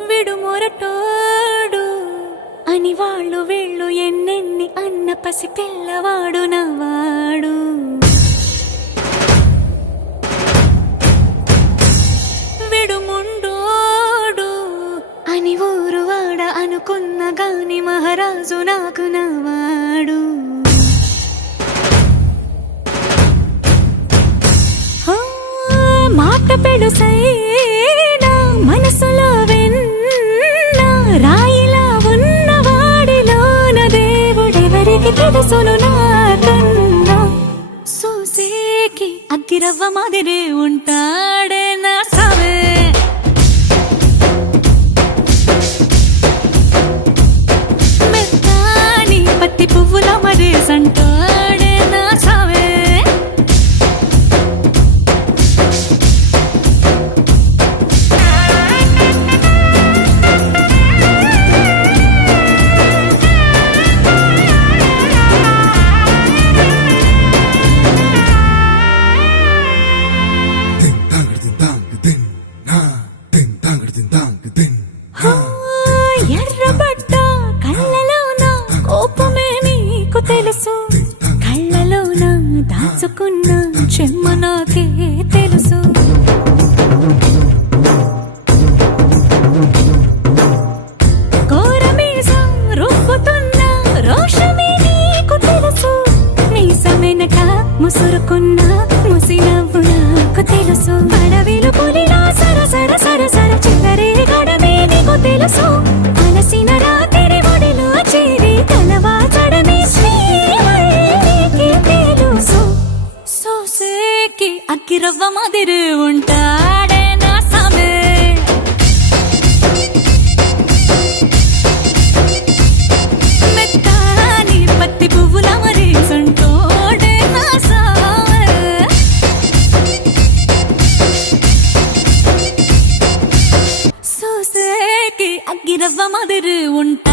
విడు మొరటోడు అని వాళ్ళు వీళ్ళు ఎన్నెన్ని అన్న పసి పిల్లవాడు నవ్వాడు. విడు ముండోడు అని ఊరు వాడ అనుకున్న గాని మహారాజు నాకు నవ్వాడు. మాట పెడుసైనా మనసులో వెన్న రాయిలా ఉన్నవాడిలోన దేవుడెవరికి తెలుసును నాకన్నా. సూసేకి అగ్గిరవ్వ మాదిరి ఉంటాడే నా సావే. మెత్తాని పత్తి పువ్వుల మరేసంటాడే నా సావే. ఎర్రబడ్డ కళ్ళలోన కోపమే నీకు తెలుసు, కళ్ళలోన దాచుకున్న చెమ్మ నాకే తెలుసు. కోరమీసం రుబ్బుతున్న రోషమే నీకు తెలుసు, మీసమెనక ముసురుకున్న ముసినవ్వు నాకు తెలుసు. అడవిలు పులిలా సరసర సరసర చిల్లరే గడమే నీకు తెలుసు. అలసిన రాత్రి ఒడిలో చేరి తలవాచడమే శ్రీవల్లికి తెలుసు. సోసేకి అగ్గిరవ్వ మాదిరి ఉంటాడే నా సామే. మెత్తాని పత్తి పువ్వుల మరేసంటోడే నా సామే. సోసేకి అగ్గిరవ్వ మాదిరి ఉంటా